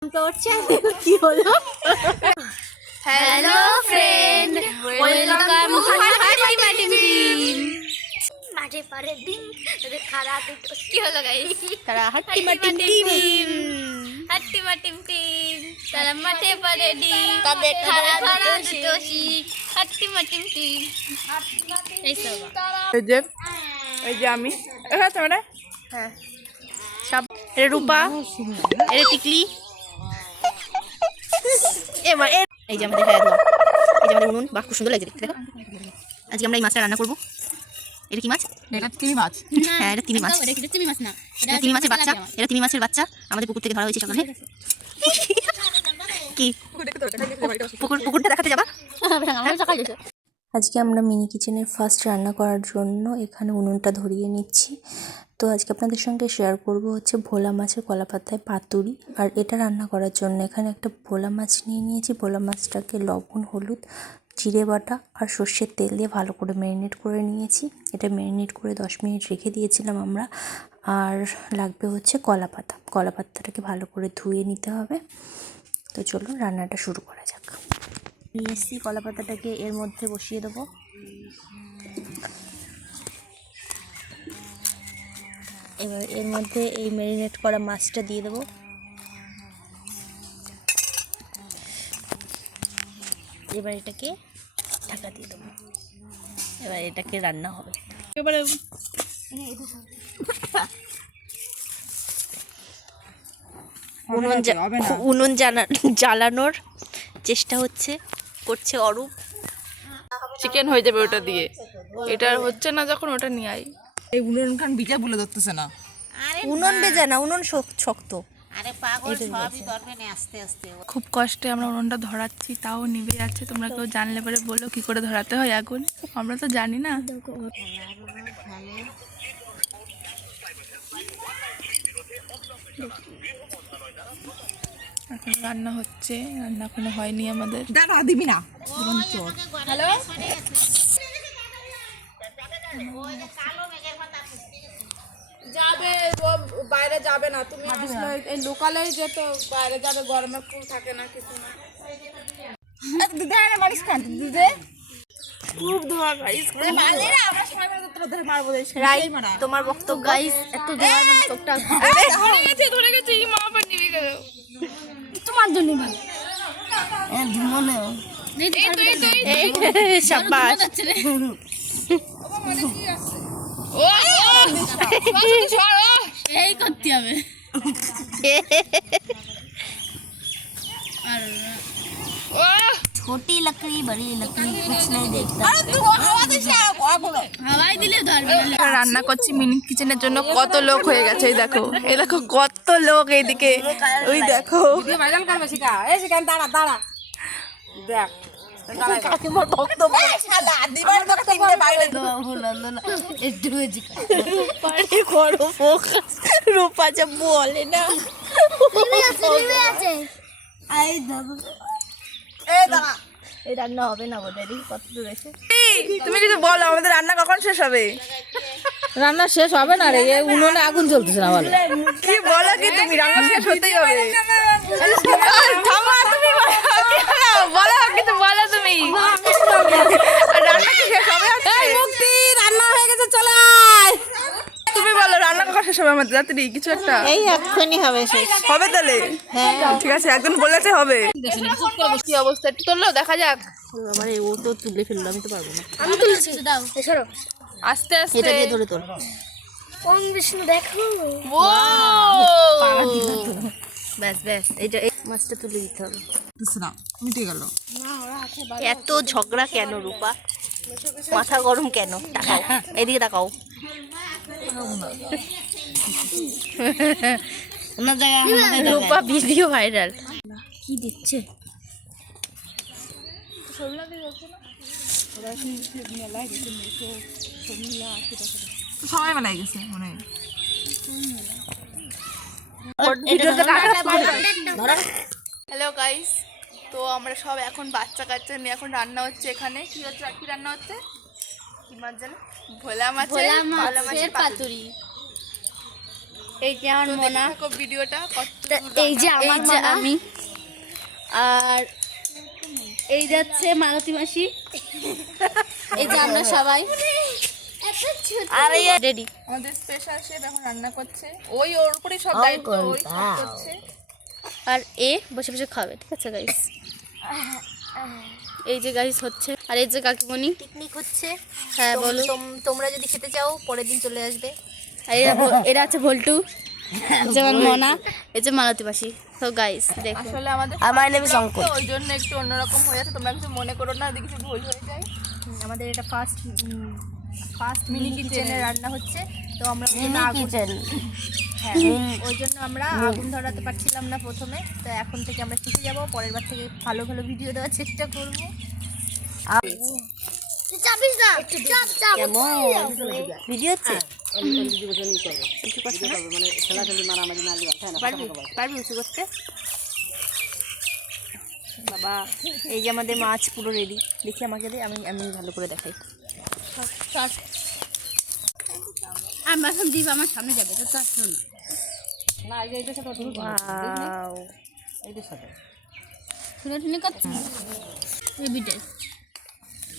কি হলো? Hello friend, welcome to Hatti team. মাঠে পারে ডিম তাদের খারা দুটো কি হলো গাইস? তারা হাট্টি টিম তারা মাঠে পারে ডিম তাদের খারা দুটো শিক হাট্টি টিম। এই যে আমি তোমরা হ্যাঁ সব এ রূপা এ টিকলি এই যে আমাদের হ্যাঁ এই যে আমাদের উনুন বাহ খুব সুন্দর লাগছে দেখতে। দেখো আজকে আমরা এই মাছটা রান্না করবো। এটা কি মাছ? এটা তিমি মাছ। হ্যাঁ এটা তিমি মাছ। এটা তিমি মাছ না, এটা তিমি মাছের বাচ্চা। এটা তিমি মাছের বাচ্চা আমাদের পুকুর থেকে ধরা হয়েছে সকালে। কি পুকুরটা দেখাতে যাবা? আজকে আমরা মিনি কিচেনের ফার্স্ট রান্না করার জন্য এখানে উনুনটা ধরিয়ে নিচ্ছি। তো আজকে আপনাদের সঙ্গে শেয়ার করব হচ্ছে ভোলা মাছের কলাপাতায় পাতুরি। আর এটা রান্না করার জন্য এখানে একটা ভোলা মাছ নিয়ে নিয়েছি। ভোলা মাছটাকে লবণ, হলুদ, জিরে বাটা আর সর্ষের তেল দিয়ে ভালো করে ম্যারিনেট করে নিয়েছি। এটা ম্যারিনেট করে 10 মিনিট রেখে দিয়েছিলাম আমরা। আর লাগবে হচ্ছে কলাপাতা। কলাপাতাটাকে ভালো করে ধুয়ে নিতে হবে। তো চলুন রান্নাটা শুরু করা যাক। নিয়ে এসেছি কলাপাতাটাকে এর মধ্যে বসিয়ে দেবো। এবার এর মধ্যে এই ম্যারিনেট করা মাছটা দিয়ে দেবো। এবার এটাকে ঢাকা দিয়ে দেবো। এবার এটাকে রান্না হবে। এবারে উনুন জ্বালানোর চেষ্টা করছে অরূপ। চিকেন হয়ে যাবে ওটা দিয়ে। এটা হচ্ছে না যখন ওটা নিয়ে আই। এই উনুন খান বিজা বলে ধরতেছে না। উনুন বেজা না, উনুন শক্ত। খুব কষ্টে আমরা উনুনটা ধরাচ্ছি, তাও নিভে যাচ্ছে। তোমরা কেউ জানলে পরে বলো কি করে ধরাতে হয় আগুন। আমরা তো জানি না। এখন রান্না হচ্ছে, রান্না এখনো হয়নি আমাদের। দাঁড়া দিবি না। হ্যালো, যাবে ও বাইরে যাবে না। তুমি আসলে এই লোকালেই যেত, বাইরে যাবে। গরমে ফুল থাকে না, কিছু না। দুধে আরে মালিশ খান দুধে খুব ধোয়া গাইস। আমরা সবাই মিলে ধরে মারবো। তোমার বক্তব্য গাইস, এত দেওয়ার বক্তব্যটা ধরে গেছে এই মা বাবা নিয়ে গেল তোমার জন্য ভাই শাবাশ। এই করতে হবে। छोटी लकड़ी बड़ी लकड़ी कुछ नहीं देखता। হাওয়াই দিলে ধরবে। রান্না করছি মিনি কিচেনের জন্য। কত লোক হয়ে গেছে, এই দেখো, এই দেখো কত লোক এইদিকে। ওই দেখো ভাইরাল করবে। শিখা এই শিখা দাঁড়া দাঁড়া দেখ কাকিমার বক্তব্য। শালা দিবার বক্তব্য বাইরে একটু হয়েছে পারে করো ফোকাস। রূপা যা বলে না। আছে আই দাদা এই দাঁড়া। এই রান্না হবে না বোধ হয়। কত দূর এসে তুমি কিছু বলো, আমাদের রান্না কখন শেষ হবে? রান্না শেষ হবে না রে, উনুনে আগুন জ্বলতেছে না। বলো কি বলো কি তুমি? রান্না শেষ হতেই হবে। থামো তুমি, বলো কিছু বলো তুমি। রান্না কি শেষ হবে? মুক্তি রান্না হয়ে গেছে, চলে আয়। তুমি বলো রান্না কখন শেষ হবে আমাদের? রাত্রি কিছু একটা এই এক্ষুনি হবে শেষ। হবে তাহলে? হ্যাঁ ঠিক আছে, একজন বলেছে হবে। কি অবস্থা একটু তোলো, দেখা যাক। আমার ও তো তুলে ফেললো, আমি তো পারবো না। আমি তুলছি দাও এসরো আস্তে আস্তে এটা দিয়ে ধরে তোল। কোন বিষ্ণু দেখো। ও ব্যাস ব্যাস, এটা এই মাছটা তুলে দিতে হবে। মিটে গেল। এত ঝগড়া কেন রূপা? মাথা গরম কেন? তাকাও এদিকে, তাকাও। রূপা ভিডিও ভাইরাল। কি দিচ্ছে? সবাই মেলায় গেছে মনে হয়। হ্যালো গাইস, তো আমরা সব এখন বাচ্চা কাচ্চা নিয়ে এখন রান্না হচ্ছে এখানে। কি হচ্ছে, কি রান্না হচ্ছে? কি মাছ জানো? ভোলা মাছের পাতুরি। এই যে আমার মোনা, দেখো ভিডিওটা কত এই যে আমি, আর এই যাচ্ছে মালতী মাসি, এই যে আমরা সবাই আর এই রেডি। আমাদের স্পেশাল শেফ এখন রান্না করছে, ওই ওর উপরে সব দায়িত্ব, ওই সব করছে। আর এ বসে বসে খাবে, ঠিক আছে গাইস? এই যে গাইস হচ্ছে, আর এই যে কাকিমণি পিকনিক হচ্ছে। হ্যাঁ বলো। তোমরা যদি খেতে চাও পরের দিন চলে আসবে। আর এরা আছে ভল্টু, যেমন মোনা, এই যে মালতী মাসি। তো গাইস দেখো, আসলে আমাদের আমার নাম শঙ্কর। ওই জন্য একটু অন্যরকম হয়ে যাচ্ছে, তোমরা কিছু মনে করো না যদি কিছু ভুল হয়ে যায়। আমাদের এটা ফার্স্ট মিনি কিচেনে রান্না হচ্ছে। তো আমরা হ্যাঁ, ওই জন্য আমরা আগুন ধরাতে পারছিলাম না প্রথমে। তো এখন থেকে আমরা শিখে যাব, পরের বার থেকে ভালো ভালো ভিডিও দেওয়ার চেষ্টা করব। ভিডিও হচ্ছে পারবি উঁচু করতে? বাবা, এই যে আমাদের মাছ পুরো রেডি। দেখি আমাকে দে, আমি আমি ভালো করে দেখাই। আমি এখন দিব আমার সামনে যাবে, তো আসলো না। Wow! শুনে শুনে করছি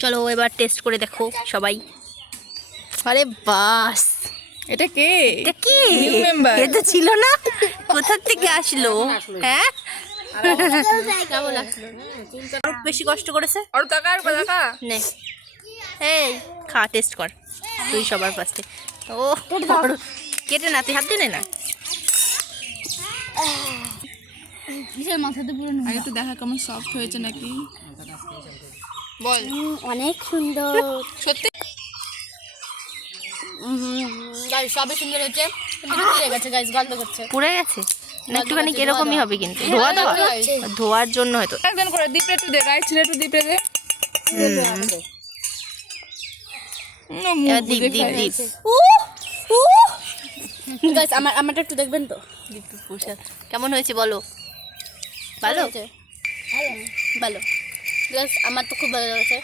চলো এবার টেস্ট করে দেখো সবাই। আরে বাস, এটা কে? এটা কি? New member। এ তো ছিল না, কোথা থেকে আসলো? হ্যাঁ, কেমন আসলো? আরো বেশি কষ্ট করেছে। আর কাকা নে, এই খা, টেস্ট কর তুই সবার ফার্স্টে। ও কেটে না, তুই হাত দিয়ে নে না। বিশাল মাথাতে পুরো আগে একটু দেখা কেমন সফট হয়েছে নাকি বল। অনেক সুন্দর। সত্যি গাইস সবই সুন্দর হচ্ছে, কিন্তু পুড়ে গেছে গাইস, গন্ধ করছে। পুড়ে গেছে না, একটুখানি এরকমই হবে কিন্তু। ধোয়া ধোয়া, ধোয়ার জন্য হয়তো। একজন করে দিপে একটু দে, রাইট ছেলে একটু দিপে দে। এবার দীপ দীপ দীপ গাইস আমারটা একটু দেখবেন তো। দীপ প্রসাদ কেমন হয়েছে বলো? ভালো হয়েছে? ভালো গাইস, আমার তো খুব ভালো লেগেছে।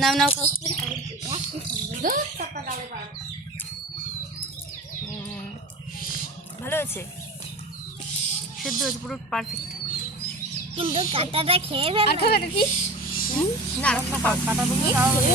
নাও নাও খাও। ভালো হয়েছে, সেদ্ধ হয়েছে পুরো পারফেক্ট। কিন্তু কাটাটা খেয়ে ফেল। আর খাবে কি? না, কাটা